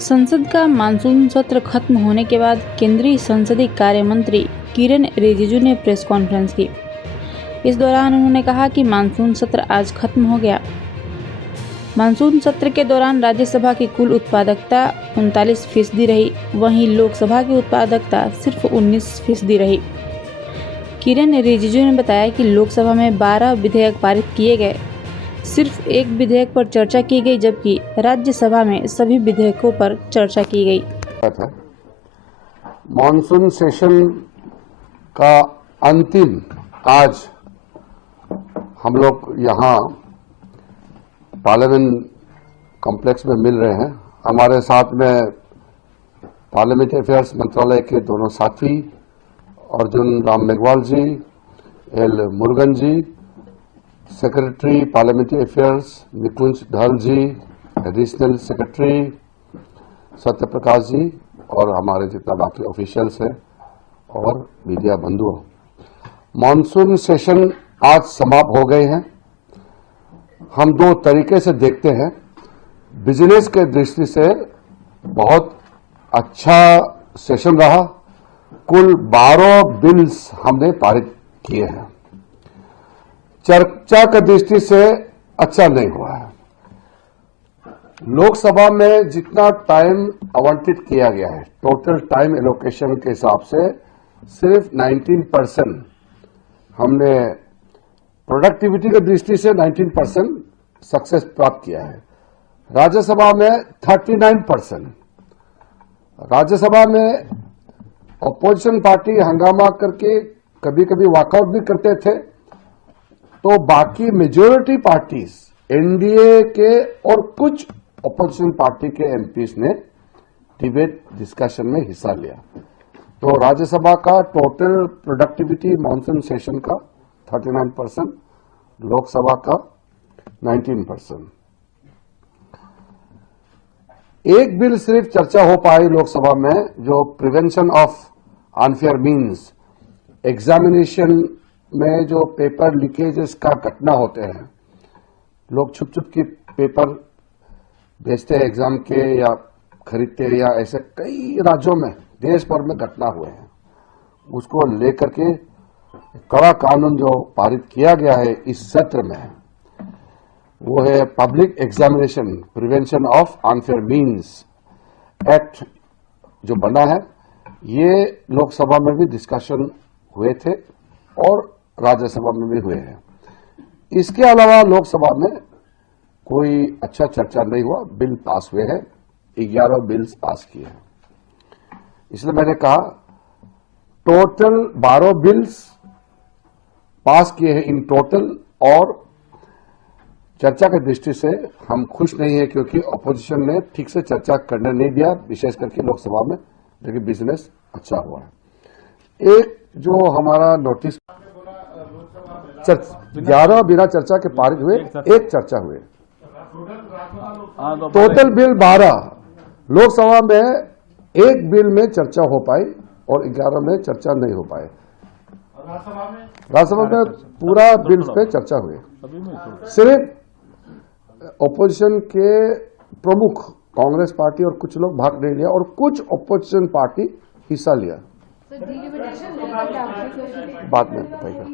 संसद का मानसून सत्र खत्म होने के बाद केंद्रीय संसदीय कार्य मंत्री किरेन रिजिजू ने प्रेस कॉन्फ्रेंस की। इस दौरान उन्होंने कहा कि मानसून सत्र आज खत्म हो गया। मानसून सत्र के दौरान राज्यसभा की कुल उत्पादकता 39% रही, वहीं लोकसभा की उत्पादकता सिर्फ 19% रही। किरेन रिजिजू ने बताया कि लोकसभा में 12 विधेयक पारित किए गए, सिर्फ एक विधेयक पर चर्चा की गई, जबकि राज्यसभा में सभी विधेयकों पर चर्चा की गई। मॉनसून सेशन का अंतिम आज हम लोग यहाँ पार्लियामेंट कॉम्प्लेक्स में मिल रहे हैं। हमारे साथ में पार्लियामेंट्री अफेयर्स मंत्रालय के दोनों साथी अर्जुन राम मेघवाल जी, एल मुरुगन जी, सेक्रेटरी पार्लियामेंट्री अफेयर्स निकुंज धर जी, एडिशनल सेक्रेटरी सत्य प्रकाश जी और हमारे जितना बाकी ऑफिशियल्स हैं और मीडिया बंधुओं। मॉनसून सेशन आज समाप्त हो गए हैं। हम दो तरीके से देखते हैं। बिजनेस के दृष्टि से बहुत अच्छा सेशन रहा। कुल 12 बिल्स हमने पारित किए हैं। चर्चा की दृष्टि से अच्छा नहीं हुआ है। लोकसभा में जितना टाइम आवंटित किया गया है, टोटल टाइम एलोकेशन के हिसाब से सिर्फ 19% हमने प्रोडक्टिविटी की दृष्टि से 19% सक्सेस प्राप्त किया है। राज्यसभा में 39%। राज्यसभा में ऑपोजिशन पार्टी हंगामा करके कभी कभी वॉकआउट भी करते थे, तो बाकी मेजोरिटी पार्टीज एनडीए के और कुछ ऑपोजिशन पार्टी के एमपीज ने डिबेट डिस्कशन में हिस्सा लिया। तो राज्यसभा का टोटल प्रोडक्टिविटी मॉनसून सेशन का 39%, लोकसभा का 19%। एक बिल सिर्फ चर्चा हो पाई लोकसभा में, जो prevention of unfair means, examination में जो पेपर लीकेजेस का घटना होते हैं, लोग छुप छुप के पेपर भेजते हैं एग्जाम के या खरीदते हैं, या ऐसे कई राज्यों में देश भर में घटना हुए हैं। उसको लेकर के कड़ा कानून जो पारित किया गया है इस सत्र में, वो है public examination prevention of unfair means act जो बना है। ये लोकसभा में भी डिस्कशन हुए थे और राज्यसभा में भी हुए हैं। इसके अलावा लोकसभा में कोई अच्छा चर्चा नहीं हुआ। बिल पास हुए हैं, 11 बिल्स पास किए हैं। इसलिए मैंने कहा टोटल 12 बिल्स पास किए हैं इन टोटल, और चर्चा की दृष्टि से हम खुश नहीं है, क्योंकि ऑपोजिशन ने ठीक से चर्चा करने नहीं दिया, विशेष करके लोकसभा में, लेकिन बिजनेस अच्छा हुआ है। एक जो हमारा नोटिस 11 बिना चर्चा के पारित हुए, एक चर्चा हुए। टोटल बिल 12, लोकसभा में एक बिल में चर्चा हो पाई और 11 में चर्चा नहीं हो पाए। राज्यसभा में पूरा बिल पे चर्चा हुई। सिर्फ ऑपोजिशन के प्रमुख कांग्रेस पार्टी और कुछ लोग भाग नहीं लिया और कुछ ऑपोजिशन पार्टी हिस्सा लिया। बाद में बताइएगा।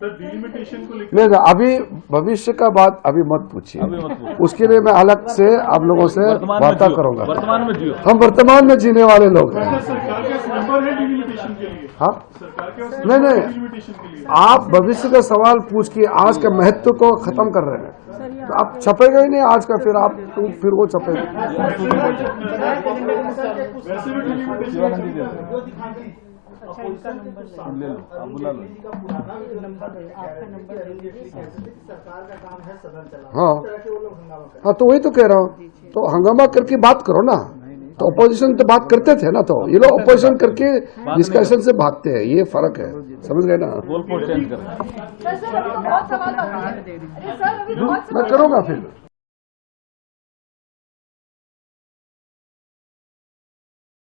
नहीं, अभी भविष्य का बात अभी मत पूछिए। उसके लिए मैं अलग से आप लोगों से वार्ता करूंगा। हम वर्तमान में जीने वाले लोग हैं। हाँ, नहीं, आप भविष्य का सवाल पूछ के आज के महत्व को खत्म कर रहे हैं। तो आप छपेगा ही नहीं आज का, फिर वो छपेगा। हाँ, तो वही तो कह रहा हूँ। तो हंगामा करके बात करो ना। तो ऑपोजिशन तो बात करते थे ना, तो ये लोग ऑपोजिशन करके डिस्कशन से भागते हैं। ये फर्क है, समझ गए ना। मैं करूँगा फिर।